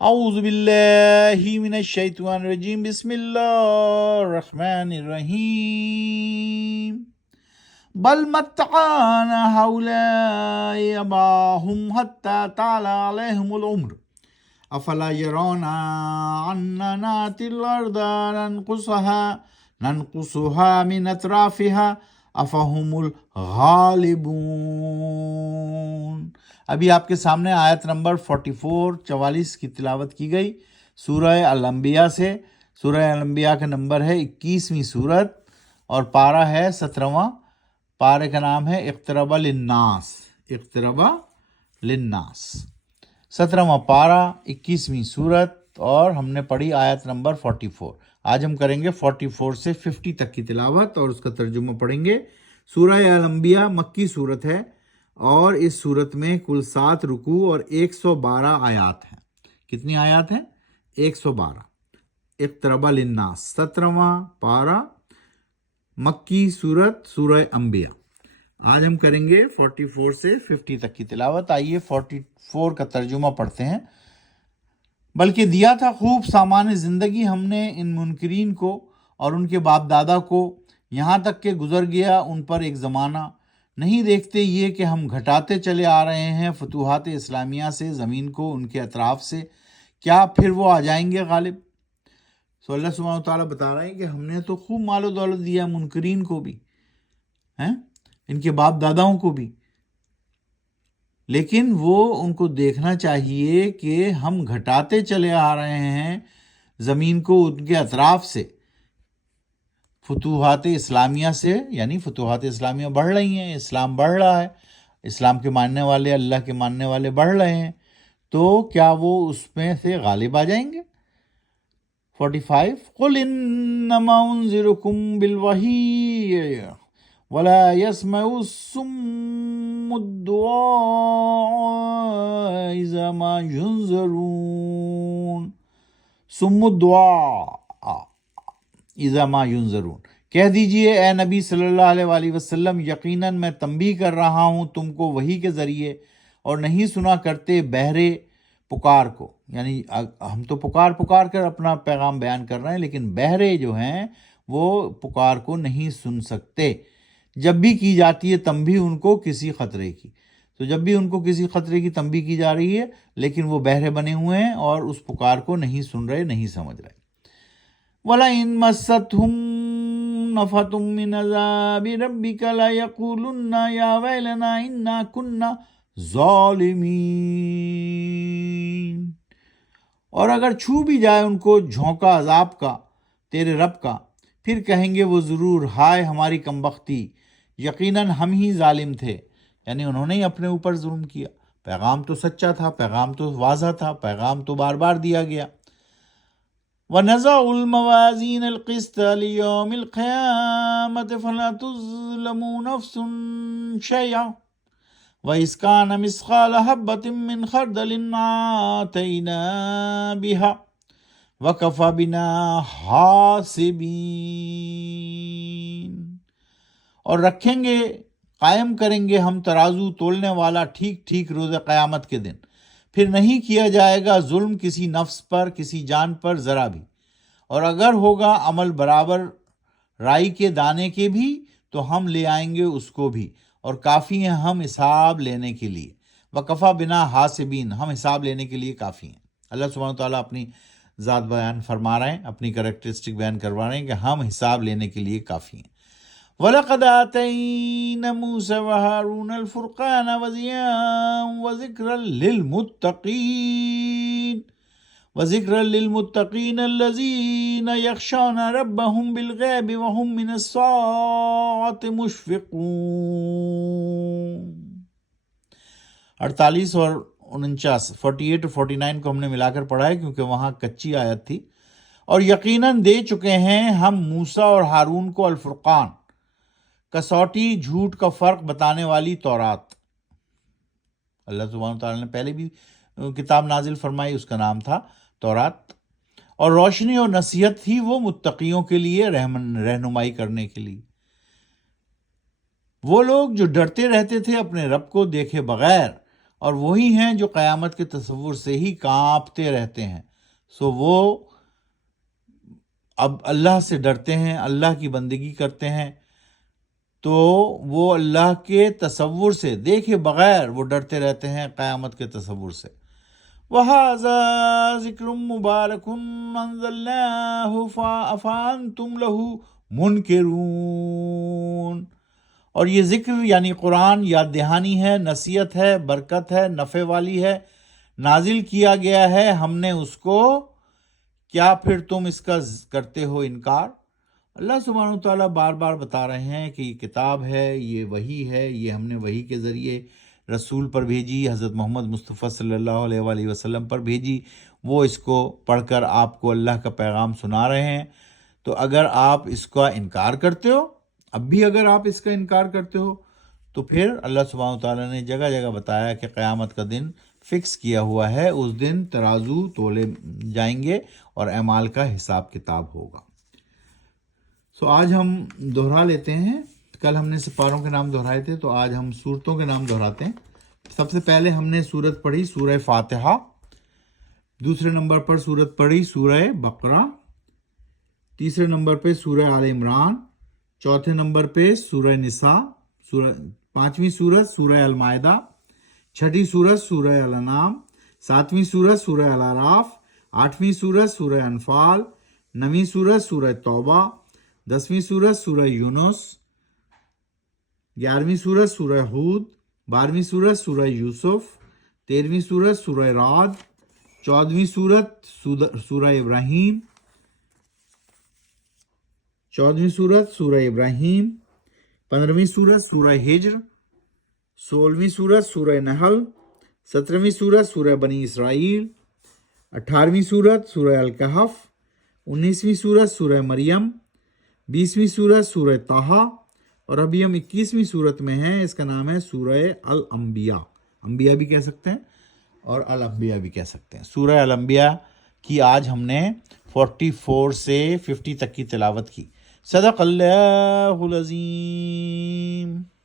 اعوذ باللہ من الشیطان الرجیم بسم اللہ الرحمن الرحیم بل متعنا هؤلاء آباءهم حتى طال عليهم العمر افلا يرون أنا نأتي الأرض ننقصها من اطرافها افهم الغالبون۔ ابھی آپ کے سامنے آیت نمبر 44 کی تلاوت کی گئی سورہ الانبیاء سے۔ سورہ الانبیاء کا نمبر ہے 21ویں سورت اور پارہ ہے 17واں۔ پارے کا نام ہے اقترب للناس۔ 17واں پارہ 21ویں سورت اور ہم نے پڑھی آیت نمبر 44۔ آج ہم کریں گے 44 سے 50 تک کی تلاوت اور اس کا ترجمہ پڑھیں گے۔ سورہ الانبیاء مکی صورت ہے اور اس صورت میں کل 7 رکوع اور 112 آیات ہیں۔ کتنی آیات ہیں؟ 112۔ اقترب للناس 17واں پارہ مکی صورت سورہ انبیاء۔ آج ہم کریں گے 44 سے 50 تک کی تلاوت۔ آئیے 44 کا ترجمہ پڑھتے ہیں۔ بلکہ دیا تھا خوب سامان زندگی ہم نے ان منکرین کو اور ان کے باپ دادا کو، یہاں تک کہ گزر گیا ان پر ایک زمانہ۔ نہیں دیکھتے یہ کہ ہم گھٹاتے چلے آ رہے ہیں فتوحات اسلامیہ سے زمین کو ان کے اطراف سے، کیا پھر وہ آ جائیں گے غالب؟ سو اللہ سبحانہ و تعالیٰ بتا رہے ہیں کہ ہم نے تو خوب مال و دولت دیا منکرین کو بھی، ان کے باپ داداؤں کو بھی، لیکن وہ ان کو دیکھنا چاہیے کہ ہم گھٹاتے چلے آ رہے ہیں زمین کو ان کے اطراف سے، فتوحات اسلامیہ سے، یعنی فتوحات اسلامیہ بڑھ رہی ہیں، اسلام بڑھ رہا ہے، اسلام کے ماننے والے، اللہ کے ماننے والے بڑھ رہے ہیں، تو کیا وہ اس میں سے غالب آ جائیں گے؟ 45 قل انما انذرکم بالوحی ولا يسمع الصم الدعاء اذا ما ينذرون۔ صم الدعاء اذا ما ينذرون، کہہ دیجئے اے نبی صلی اللہ علیہ وآلہ وسلم، یقیناً میں تنبیہ کر رہا ہوں تم کو وحی کے ذریعے، اور نہیں سنا کرتے بہرے پکار کو۔ یعنی ہم تو پکار کر اپنا پیغام بیان کر رہے ہیں، لیکن بہرے جو ہیں وہ پکار کو نہیں سن سکتے۔ جب بھی کی جاتی ہے تنبیہ ان کو کسی خطرے کی، تو جب بھی ان کو کسی خطرے کی تنبیہ کی جا رہی ہے، لیکن وہ بہرے بنے ہوئے ہیں اور اس پکار کو نہیں سن رہے، نہیں سمجھ رہے۔ وَلَئِن مَسَّتْهُمْ نَفْحَةٌ مِّنْ عَذَابِ رَبِّكَ لَيَقُولُنَّ يَا وَيْلَنَا إِنَّا كُنَّا ظَالِمِينَ۔ اور اگر چھو بھی جائے ان کو جھونکا عذاب کا تیرے رب کا، پھر کہیں گے وہ ضرور ہائے ہماری کمبختی، یقیناً ہم ہی ظالم تھے۔ یعنی انہوں نے ہی اپنے اوپر ظلم کیا۔ پیغام تو سچا تھا، پیغام تو واضح تھا، پیغام تو بار بار دیا گیا۔ وَنَزَعُ الْمَوَازِينَ الْقِسْطَ لِيَوْمِ الْقِيَامَةِ فَلَا تُظْلَمُ نَفْسٌ شَيْئًا وَإِذْ كَانَ مِثْقَالَ حَبَّةٍ مِّنْ خَرْدَلٍ آتَيْنَا بِهَا وَكَفَى بِنَا حَاسِبِينَ۔ اور رکھیں گے، قائم کریں گے ہم ترازو تولنے والا ٹھیک ٹھیک روز قیامت کے دن، پھر نہیں کیا جائے گا ظلم کسی نفس پر، کسی جان پر ذرا بھی، اور اگر ہوگا عمل برابر رائی کے دانے کے بھی تو ہم لے آئیں گے اس کو بھی، اور کافی ہیں ہم حساب لینے کے لیے۔ وَكَفَى بِنَا حَاسِبِينَ، ہم حساب لینے کے لیے کافی ہیں۔ اللہ سبحانہ تعالیٰ اپنی ذات بیان فرما رہے ہیں، اپنی کریکٹرسٹک بیان کروا رہے ہیں کہ ہم حساب لینے کے لیے کافی ہیں۔ وَلَقَدْ آتَيْنَا مُوسَىٰ وَهَارُونَ الْفُرْقَانَ وَضِيَاءً وَذِكْرًا لِلْمُتَّقِينَ الَّذِينَ يَخْشَوْنَ رَبَّهُمْ بِالْغَيْبِ وَهُمْ مِنَ السَّاعَةِ مُشْفِقُونَ۔ 48 اور 49، 48 اور 49 کو ہم نے ملا کر پڑھا ہے کیونکہ وہاں کچی آیت تھی۔ اور یقیناً دے چکے ہیں ہم موسیٰ اور ہارون کو الفرقان، کسوٹی جھوٹ کا فرق بتانے والی تورات۔ اللہ سبحانہ وتعالیٰ نے پہلے بھی کتاب نازل فرمائی، اس کا نام تھا تورات، اور روشنی اور نصیحت تھی وہ متقیوں کے لیے، رہنمائی کرنے کے لیے۔ وہ لوگ جو ڈرتے رہتے تھے اپنے رب کو دیکھے بغیر اور وہی ہیں جو قیامت کے تصور سے ہی کانپتے رہتے ہیں۔ سو وہ اب اللہ سے ڈرتے ہیں، اللہ کی بندگی کرتے ہیں، تو وہ اللہ کے تصور سے دیکھے بغیر وہ ڈرتے رہتے ہیں قیامت کے تصور سے۔ وَهَذَا ذِكْرٌ مُبَارَكٌ أَنزَلْنَاهُ أَفَأَنْتُمْ لَهُ مُنْكِرُونَ۔ اور یہ ذکر یعنی قرآن یاد دہانی ہے، نصیحت ہے، برکت ہے، نفع والی ہے، نازل کیا گیا ہے ہم نے اس کو، کیا پھر تم اس کا کرتے ہو انکار؟ اللہ سبحانہ وتعالیٰ بار بار بتا رہے ہیں کہ یہ کتاب ہے، یہ وحی ہے، یہ ہم نے وحی کے ذریعے رسول پر بھیجی، حضرت محمد مصطفیٰ صلی اللہ علیہ وآلہ وسلم پر بھیجی، وہ اس کو پڑھ کر آپ کو اللہ کا پیغام سنا رہے ہیں۔ تو اگر آپ اس کا انکار کرتے ہو، اب بھی اگر آپ اس کا انکار کرتے ہو، تو پھر اللہ سبحانہ وتعالیٰ نے جگہ جگہ بتایا کہ قیامت کا دن فکس کیا ہوا ہے، اس دن ترازو تولے جائیں گے اور اعمال کا حساب کتاب ہوگا۔ سو آج ہم دہرا لیتے ہیں، کل ہم نے سپاروں کے نام دہرائے تھے، تو آج ہم سورتوں کے نام دہراتے ہیں۔ سب سے پہلے ہم نے سورت پڑھی سورہ فاتحہ، دوسرے نمبر پر سورت پڑھی سورہ بقرہ، تیسرے نمبر پہ سورہ آل عمران، چوتھے نمبر پہ سورہ نساء، پانچویں سورت سورہ المائدہ، چھٹی سورت سورہ الانعام، ساتویں سورت سورہ الاعراف، آٹھویں سورت سورہ انفال، نویں سورت سورہ توبہ، 10ویں سورت سورہ یونس، 11ویں سورت سورہ ہود، 12ویں سورت سورہ یوسف، 13ویں سورت سورہ رعد، 14ویں سورت سورہ ابراہیم، 15ویں سورت سورہ ہجر، 16ویں سورت سورہ نحل، 17ویں سورت سورہ بنی اسرائیل، 18ویں سورت سورہ الکہف، 19ویں سورت سورہ مریم، 20ویں سورت سورہ طٰہٰ، اور ابھی ہم 21ویں سورت میں ہیں، اس کا نام ہے سورہ الانبیاء، انبیاء بھی کہہ سکتے ہیں اور الانبیاء بھی کہہ سکتے ہیں۔ سورہ الانبیاء کی آج ہم نے 44 سے 50 تک کی تلاوت کی۔ صدق اللہ العظیم۔